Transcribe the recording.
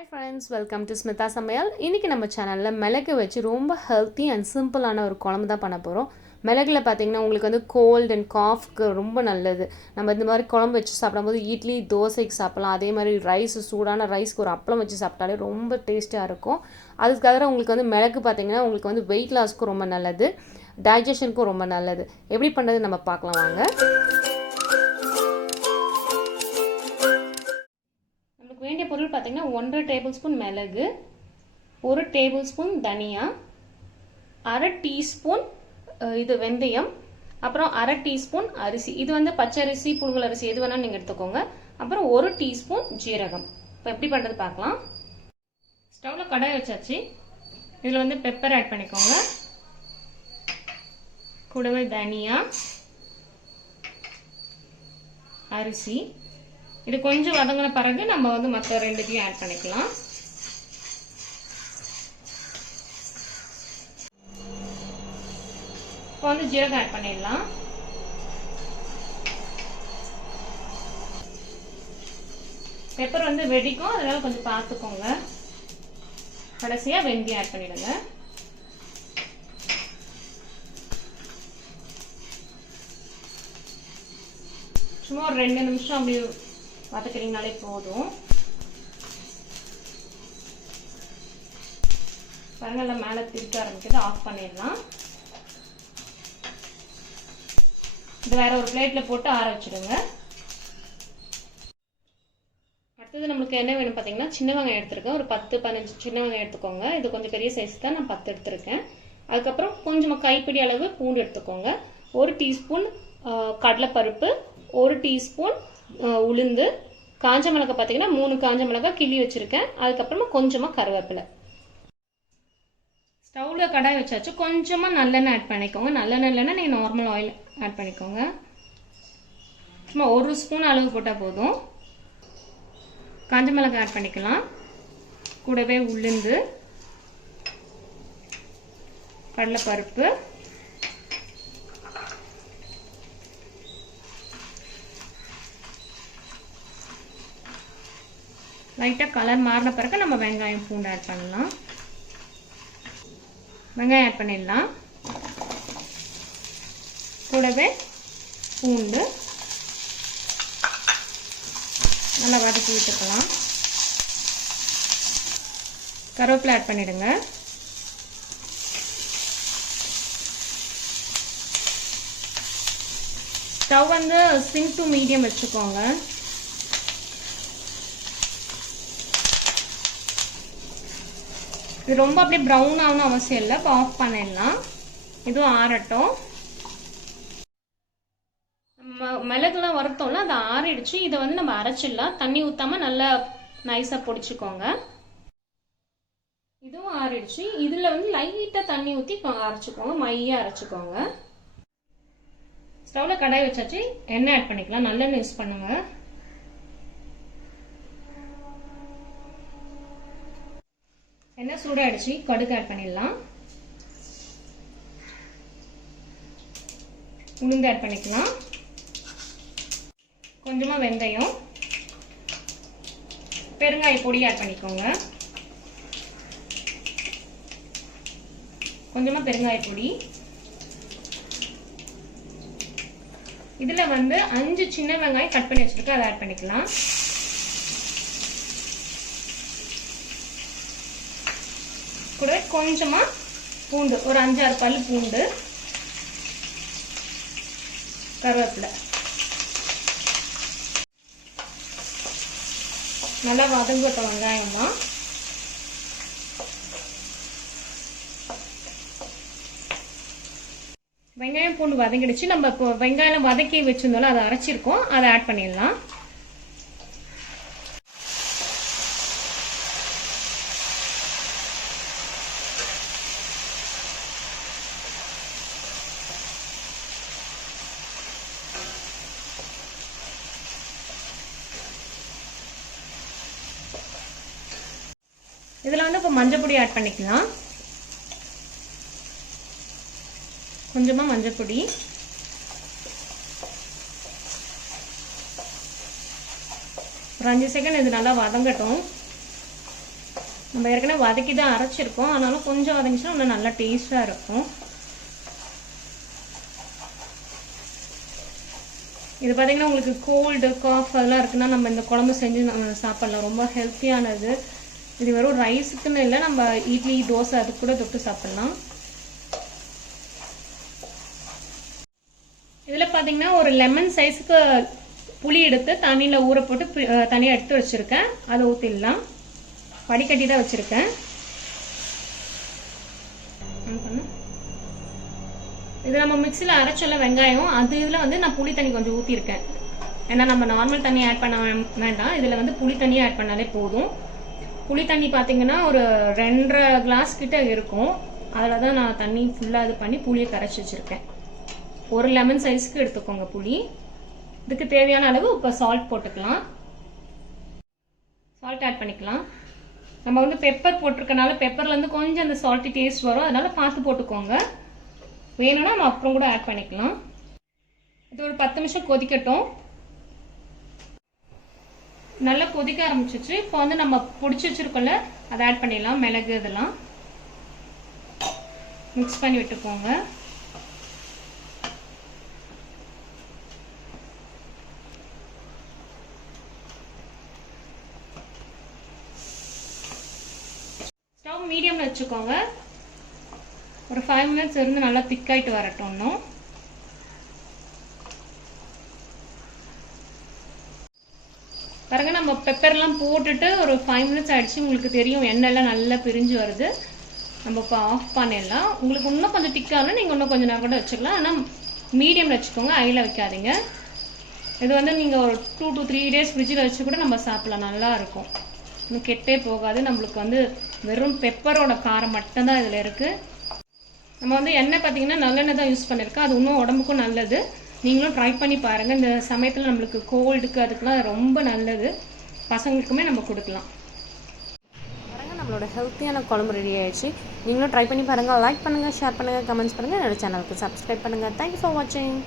Hi friends, welcome to Smita Samayal. இன்னைக்கு நம்ம சேனல்ல மிளகு வச்சு ரொம்ப ஹெல்த்தி அண்ட் சிம்பிளான ஒரு குழம்பு தான் பண்ண போறோம். மிளகுல பாத்தீங்கன்னா உங்களுக்கு வந்து கோல்ட் அண்ட் காஃப்க்கு ரொம்ப நல்லது. நம்ம இந்த மாதிரி குழம்பு வச்சு சாப்பிடும்போது இட்லி, தோசைக்கு சாப்பிடலாம். அதே மாதிரி ரைஸ், சூடான ரைஸ்க்கு ஒரு அப்பளம் வச்சு சாப்பிட்டாலே ரொம்ப டேஸ்டியா இருக்கும். அதுக்காக உங்களுக்கு வந்து மிளகு பாத்தீங்கன்னா உங்களுக்கு வந்து வெயிட் லாஸ்க்கு ரொம்ப நல்லது. டைஜஷனுக்கும் ரொம்ப நல்லது. எப்படி பண்றது நம்ம பார்க்கலாம் வாங்க. வேண்டிய பொருள் பார்த்தீங்கன்னா 1.5 டேபிள் ஸ்பூன் மிளகு, 1 டேபிள் ஸ்பூன் தனியா, 1/2 டீஸ்பூன் இது வெந்தயம், அப்புறம் 1/2 டீஸ்பூன் அரிசி. இது வந்து பச்சரிசி, புழுங்கல் அரிசி எது வேணாலும் நீங்கள் எடுத்துக்கோங்க. அப்புறம் 1 டீஸ்பூன் ஜீரகம். இப்போ எப்படி பண்ணுறது பார்க்கலாம். ஸ்டவ்வில் கடாய் வச்சாச்சு. இதில் வந்து பெப்பர் ஆட் பண்ணிக்கோங்க. கூடவே தனியா, அரிசி. இது கொஞ்சம் வதங்கின பிறகு நம்ம வந்து மற்ற ரெண்டுத்தையும் ஆட் பண்ணிக்கலாம். இப்போ வந்து ஜீரகம் ஆட் பண்ணிடலாம். பெப்பர் வந்து வெடிக்கும், அதனால கொஞ்சம் பார்த்துக்கோங்க. கடைசியாக வெந்தயம் ஆட் பண்ணிடுங்க. சும்மா ஒரு 2 நிமிஷம் அப்படி வதக்கிறீங்கனாலே போதும். பாருங்க மேலே திருக்க ஆரம்பிக்குது. ஆஃப் பண்ணிடலாம். இது வேற ஒரு பிளேட்ல போட்டு ஆற வச்சிடுங்க. அடுத்தது நம்மளுக்கு என்ன வேணும் பார்த்தீங்கன்னா, சின்ன வெங்காயம் எடுத்துருக்கேன். ஒரு 10-15 சின்ன வெங்காயம் எடுத்துக்கோங்க. இது கொஞ்சம் பெரிய சைஸ் தான், நான் 10 எடுத்துருக்கேன். அதுக்கப்புறம் கொஞ்சமாக கைப்பிடி அளவு பூண்டு எடுத்துக்கோங்க. 1 டீஸ்பூன் கடலைப்பருப்பு, 1 டீஸ்பூன் உளுந்து, காஞ்ச மிளகாய் பார்த்தீங்கன்னா 3 காஞ்ச மிளகாய் கிள்ளி வச்சிருக்கேன். அதுக்கப்புறமா கொஞ்சமாக கருவேப்பிலை. ஸ்டவ்வில் கடாய் வச்சாச்சு. கொஞ்சமாக நல்லெண்ணெய் ஆட் பண்ணிக்கோங்க. நல்லெண்ணெய் இல்லைன்னா நீங்கள் நார்மல் ஆயில் ஆட் பண்ணிக்கோங்க. சும்மா 1 ஸ்பூன் அளவு போட்டால் போதும். காஞ்ச மிளகாய் ஆட் பண்ணிக்கலாம். கூடவே உளுந்து, கடலைப்பருப்பு, லைட்டாக கலர் மாறின பிறகு நம்ம வெங்காயம், பூண்டு ஆட் பண்ணலாம். வெங்காயம் ஆட் பண்ணிடலாம். கூடவே பூண்டு நல்லா வதக்கி விட்டுக்கலாம். கருவேப்பிலை ஆட் பண்ணிடுங்க. ஸ்டவ் வந்து சிம் டு மீடியம் வச்சுக்கோங்க. இது ரொம்ப அப்படியே ப்ரௌன் ஆகணும் அவசியம் இல்லை. இப்போ ஆஃப் பண்ணிடலாம். இதுவும் ஆறட்டும். மிளகுலாம் வறுத்தோம்ல, அதை ஆறிடுச்சு. இதை வந்து நம்ம அரைச்சிடலாம். தண்ணி ஊற்றாம நல்லா நைஸாக பொடிச்சுக்கோங்க. இதுவும் ஆறிடுச்சு. இதில் வந்து லைட்டாக தண்ணி ஊற்றி அரைச்சிக்கோங்க. மையாக அரைச்சிக்கோங்க. ஸ்டவ்வில் கடாய் வச்சாச்சு. எண்ணெய் ஆட் பண்ணிக்கலாம். நல்லெண்ணெய் யூஸ் பண்ணுங்க. எண்ணெய் சூடாயிடுச்சு. கடுகு ஆட் பண்ணிடலாம். உளுந்து ஆட் பண்ணிக்கலாம். கொஞ்சமா வெந்தயம், பெருங்காய பொடி ஆட் பண்ணிக்கோங்க. கொஞ்சமா பெருங்காய பொடி. இதுல வந்து 5 சின்ன வெங்காயம் கட் பண்ணி வச்சிருக்கேன், அதை ஆட் பண்ணிக்கலாம். கூட கொஞ்சமா பூண்டு, ஒரு 5-6 பல் பூண்டு, கருவேப்பிலை. நல்லா வதங்கட்ட வெங்காயம் தான். வெங்காயம் பூண்டு வதங்கிடுச்சு. நம்ம இப்போ வெங்காயம் வதக்கி வச்சிருந்தோம்ல, அதை அரைச்சிருக்கோம், அதை ஆட் பண்ணிடலாம். இதில் வந்து இப்போ மஞ்சள் பொடி ஆட் பண்ணிக்கலாம். கொஞ்சமாக மஞ்சள் பொடி, ஒரு 5 செகண்ட் இது நல்லா வதங்கட்டும். நம்ம ஏற்கனவே வதக்கி தான் அரைச்சிருக்கோம், ஆனாலும் கொஞ்சம் வதங்கிச்சுன்னா இன்னும் நல்லா டேஸ்ட்டாக இருக்கும். இது பார்த்திங்கன்னா உங்களுக்கு கோல்டு காஃப் அதெல்லாம் இருக்குன்னா நம்ம இந்த குழம்பு செஞ்சு நம்ம சாப்பிட்லாம். ரொம்ப ஹெல்த்தியானது. இது வெறும் ரைஸுக்குன்னு இல்லை, நம்ம இட்லி தோசை அது கூட தொட்டு சாப்பிட்லாம். இதில் பார்த்திங்கன்னா ஒரு லெமன் சைஸுக்கு புளி எடுத்து தண்ணியில் ஊற போட்டு தனியாக எடுத்து வச்சுருக்கேன். அதை ஊற்றிடலாம். வடிகட்டி தான் வச்சுருக்கேன். இது நம்ம மிக்சியில் அரைச்சல வெங்காயம், அது இதில் வந்து நான் புளி தண்ணி கொஞ்சம் ஊற்றிருக்கேன். ஏன்னா நம்ம நார்மல் தண்ணி ஆட் பண்ண வேண்டாம், இதில் வந்து புளி தண்ணி ஆட் பண்ணாலே போதும். புளி தண்ணி பார்த்தீங்கன்னா ஒரு 2.5 கிளாஸ் கிட்ட இருக்கும். அதில் தான் நான் தண்ணி ஃபுல்லாக இது பண்ணி புளியை கரைச்சி வச்சுருக்கேன். ஒரு லெமன் சைஸ்க்கு எடுத்துக்கோங்க புளி. இதுக்கு தேவையான அளவு இப்போ சால்ட் போட்டுக்கலாம். சால்ட் ஆட் பண்ணிக்கலாம். நம்ம வந்து பெப்பர் போட்டிருக்கனால பெப்பர்லேருந்து கொஞ்சம் அந்த சால்ட்டி டேஸ்ட் வரும், அதனால் பார்த்து போட்டுக்கோங்க. வேணும்னா நம்ம அப்புறம் கூட ஆட் பண்ணிக்கலாம். இது ஒரு 10 நிமிஷம் கொதிக்கட்டும். நல்லா கொதிக்க ஆரம்பிச்சிச்சு. இப்போ வந்து நம்ம பொடிச்சு வச்சிருக்கோம்ல, அதை ஆட் பண்ணிடலாம். மிளகு இதெல்லாம் மிக்ஸ் பண்ணி விட்டுக்கோங்க. ஸ்டவ் மீடியமில் வச்சுக்கோங்க. ஒரு 5 மினிட்ஸ் இருந்து நல்லா திக்காயிட்டு வரட்டும். இன்னும் பாருங்க, நம்ம பெப்பர்லாம் போட்டுட்டு ஒரு 5 மினிட்ஸ் ஆயிடுச்சு. உங்களுக்கு தெரியும் எண்ணெய்லாம் நல்லா பிரிஞ்சு வருது. நம்ம இப்போ ஆஃப் பண்ணிடலாம். உங்களுக்கு இன்னும் கொஞ்சம் திக்காகனா நீங்கள் இன்னும் கொஞ்சம் நேரம் கூட வச்சுக்கலாம். ஆனால் மீடியமில் வச்சுக்கோங்க, ஹையில் வைக்காதீங்க. இது வந்து நீங்கள் ஒரு 2 to 3 days ஃப்ரிட்ஜில் வச்சு கூட நம்ம சாப்பிடலாம். நல்லா இருக்கும், இன்னும் கெட்டே போகாது. நம்மளுக்கு வந்து வெறும் பெப்பரோட காரம் மட்டும்தான் இதில் இருக்குது. நம்ம வந்து எண்ணெய் பார்த்திங்கன்னா நல்லெண்ணெய் தான் யூஸ் பண்ணியிருக்கோம். அது இன்னும் உடம்புக்கும் நல்லது. நீங்களும் ட்ரை பண்ணி பாருங்கள். இந்த சமயத்தில் நம்மளுக்கு கோல்டுக்கு அதுக்கெலாம் ரொம்ப நல்லது. பசங்களுக்குமே நம்ம கொடுக்கலாம். பாருங்கள், நம்மளோட ஹெல்த்தியான குழம்பு ரெடி ஆகிடுச்சு. நீங்களும் ட்ரை பண்ணி பாருங்கள். லைக் பண்ணுங்கள், ஷேர் பண்ணுங்கள், கமெண்ட்ஸ் பண்ணுங்கள். என்னோட சேனலுக்கு சப்ஸ்கிரைப் பண்ணுங்கள். தேங்க்யூ ஃபார் வாட்சிங்.